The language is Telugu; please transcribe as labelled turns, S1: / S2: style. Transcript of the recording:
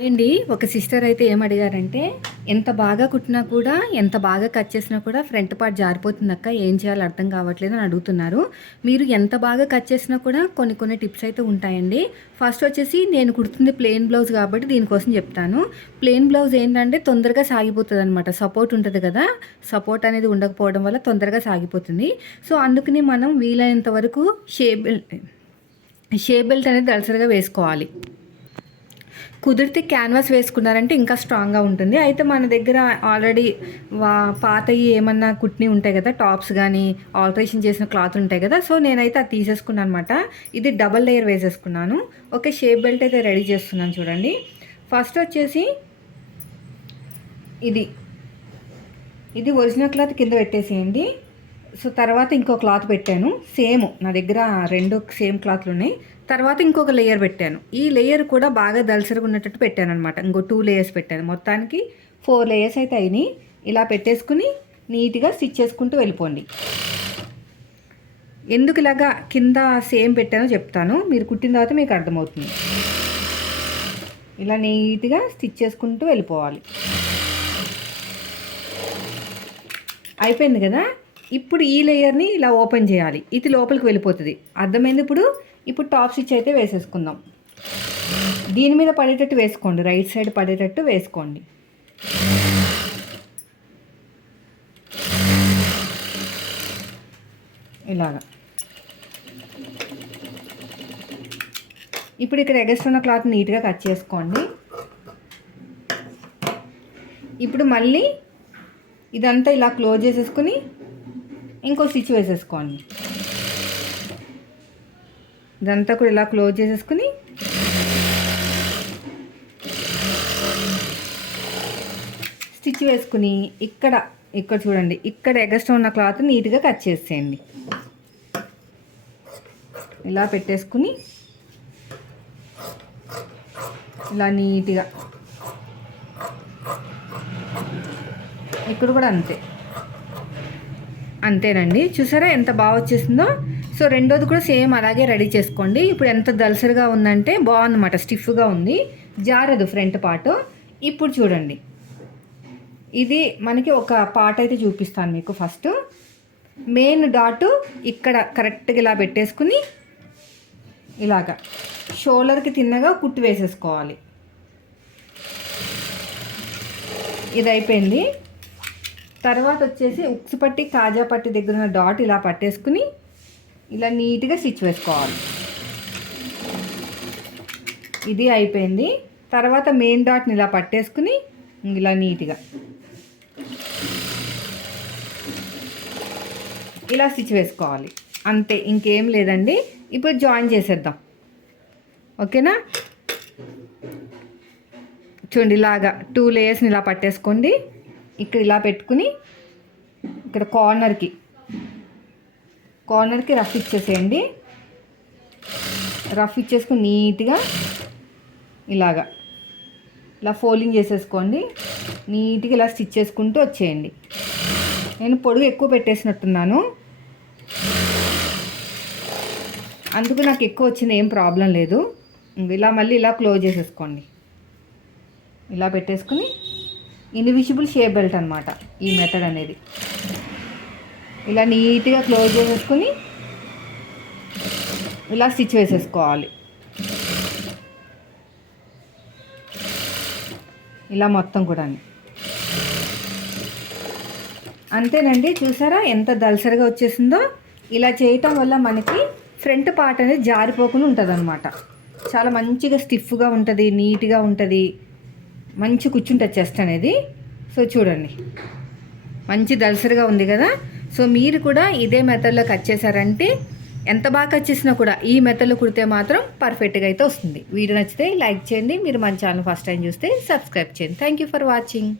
S1: అండి. ఒక సిస్టర్ అయితే ఏమడిగారంటే ఎంత బాగా కుట్టినా కూడా ఎంత బాగా కట్ చేసినా కూడా ఫ్రంట్ పార్ట్ జారిపోతుంది అక్క ఏం చేయాలో అర్థం కావట్లేదు అని అడుగుతున్నారు. మీరు ఎంత బాగా కట్ చేసినా కూడా కొన్ని కొన్ని టిప్స్ అయితే ఉంటాయండి. ఫస్ట్ వచ్చేసి నేను కుడుతుంది ప్లెయిన్ బ్లౌజ్ కాబట్టి దీనికోసం చెప్తాను. ప్లెయిన్ బ్లౌజ్ ఏంటంటే తొందరగా సాగిపోతుంది అనమాట సపోర్ట్ ఉంటుంది కదా సపోర్ట్ అనేది ఉండకపోవడం వల్ల తొందరగా సాగిపోతుంది. సో అందుకని మనం వీలైనంత వరకు షే బెల్ట్ షే బెల్ట్ అనేది దళసరిగా వేసుకోవాలి. కుదిరితే క్యాన్వాస్ వేసుకున్నారంటే ఇంకా స్ట్రాంగ్గా ఉంటుంది. అయితే మన దగ్గర ఆల్రెడీ వా పాతవి ఏమన్నా కుట్ని ఉంటాయి కదా టాప్స్ కానీ ఆల్టరేషన్ చేసిన క్లాత్ ఉంటాయి కదా సో నేనైతే అది తీసేసుకున్నాను అనమాట ఇది డబల్ లేయర్ వేసేసుకున్నాను. ఓకే షేప్ బెల్ట్ అయితే రెడీ చేస్తున్నాను చూడండి. ఫస్ట్ వచ్చేసి ఇది. ఇది ఒరిజినల్ క్లాత్ కింద పెట్టేసేయండి. సో తర్వాత ఇంకో క్లాత్ పెట్టాను. సేమ్ నా దగ్గర రెండు సేమ్ క్లాత్లు ఉన్నాయి తర్వాత ఇంకొక లేయర్ పెట్టాను. ఈ లేయర్ కూడా బాగా దలసరిగా ఉన్నట్టు పెట్టాను అనమాట ఇంకో టూ లేయర్స్ పెట్టాను. మొత్తానికి ఫోర్ లేయర్స్ అయితే అయినాయి. ఇలా పెట్టేసుకుని నీట్గా స్టిచ్ చేసుకుంటూ వెళ్ళిపోండి. ఎందుకు ఇలాగా కింద సేమ్ పెట్టానో చెప్తాను. మీరు కుట్టిన తర్వాత మీకు అర్థమవుతుంది. ఇలా నీట్గా స్టిచ్ చేసుకుంటూ వెళ్ళిపోవాలి. అయిపోయింది కదా? ఇప్పుడు ఈ లేయర్ని ఇలా ఓపెన్ చేయాలి. ఇది లోపలికి వెళ్ళిపోతుంది. అర్థమైంది ఇప్పుడు? ఇప్పుడు టాప్ స్టిచ్ అయితే వేసేసుకుందాం. దీని మీద పడేటట్టు వేసుకోండి. రైట్ సైడ్ పడేటట్టు వేసుకోండి. ఇలాగా. ఇప్పుడు ఇక్కడ ఎగస్ట్రున్న క్లాత్ నీట్గా కట్ చేసుకోండి. ఇప్పుడు మళ్ళీ ఇదంతా ఇలా క్లోజ్ చేసేసుకుని ఇంకో స్టిచ్ వేసేసుకోండి. ఇదంతా కూడా ఇలా క్లోజ్ చేసేసుకుని స్టిచ్ వేసుకుని ఇక్కడ ఇక్కడ చూడండి ఇక్కడ ఎగస్ట్రా ఉన్న క్లాత్ నీట్గా కట్ చేసేయండి. ఇలా పెట్టేసుకుని ఇలా నీట్గా. ఇక్కడ కూడా అంతే. అంతేనండి. చూసారా ఎంత బాగా వచ్చేసిందో? సో రెండోది కూడా సేమ్ అలాగే రెడీ చేసుకోండి. ఇప్పుడు ఎంత దలసరిగా ఉందంటే బాగుందన్నమాట స్టిఫ్గా ఉంది. జారదు ఫ్రంట్ పార్ట్. ఇప్పుడు చూడండి. ఇది మనకి ఒక పార్ట్ అయితే చూపిస్తాను మీకు ఫస్ట్. మెయిన్ డాటు ఇక్కడ కరెక్ట్గా ఇలా పెట్టేసుకుని ఇలాగా షోల్డర్కి తిన్నగా కుట్టు వేసేసుకోవాలి. ఇది అయిపోయింది. తర్వాత వచ్చేసి ఉక్స్ పట్టి కాజా పట్టి దగ్గర ఉన్న డాట్ ఇలా పట్టేసుకుని ఇలా నీట్గా స్టిచ్ వేసుకోవాలి. ఇది అయిపోయింది. తర్వాత మెయిన్ డాట్ని ఇలా పట్టేసుకుని ఇలా నీట్గా. ఇలా స్టిచ్ వేసుకోవాలి. అంతే ఇంకేం లేదండి. ఇప్పుడు జాయిన్ చేసేద్దాం. ఓకేనా? చూడండి ఇలాగా టూ లేయర్స్ని ఇలా పట్టేసుకోండి. ఇక్కడ ఇలా పెట్టుకుని ఇక్కడ కార్నర్కి కార్నర్కి రఫ్ ఇచ్చేసేయండి. రఫ్ ఇచ్చేసుకుని నీట్గా ఇలాగా. ఇలా ఫోల్డింగ్ చేసేసుకోండి. నీట్గా ఇలా స్టిచ్ చేసుకుంటూ వచ్చేయండి. నేను పొడుగు ఎక్కువ పెట్టేసినట్టున్నాను. అందుకు నాకు ఎక్కువ వచ్చింది ఏం ప్రాబ్లం లేదు. ఇలా మళ్ళీ ఇలా క్లోజ్ చేసేసుకోండి. ఇలా పెట్టేసుకుని ఇన్విజిబుల్ షేప్ బెల్ట్ అనమాట ఈ మెథడ్ అనేది. ఇలా నీట్గా క్లోజ్ చేసేసుకుని ఇలా స్టిచ్ వేసేసుకోవాలి. ఇలా మొత్తం కూడా అంతేనండి చూసారా ఎంత దలసరిగా వచ్చేసిందో? ఇలా చేయటం వల్ల మనకి ఫ్రంట్ పార్ట్ అనేది జారిపోకుండా ఉంటుంది అనమాట చాలా మంచిగా స్టిఫ్గా ఉంటుంది నీట్గా ఉంటుంది. మంచి కూర్చుంటుంది చెస్ట్ అనేది. సో చూడండి. మంచి దలసరిగా ఉంది కదా. సో మీరు కూడా ఇదే మెథడ్లో కట్ చేశారంటే ఎంత బాగా కట్ చేసినా కూడా ఈ మెథడ్లో కుడితే మాత్రం పర్ఫెక్ట్గా అయితే వస్తుంది. వీడియో నచ్చితే లైక్ చేయండి. మీరు మన ఛానల్ ఫస్ట్ టైం చూస్తే సబ్స్క్రైబ్ చేయండి. Thank you for watching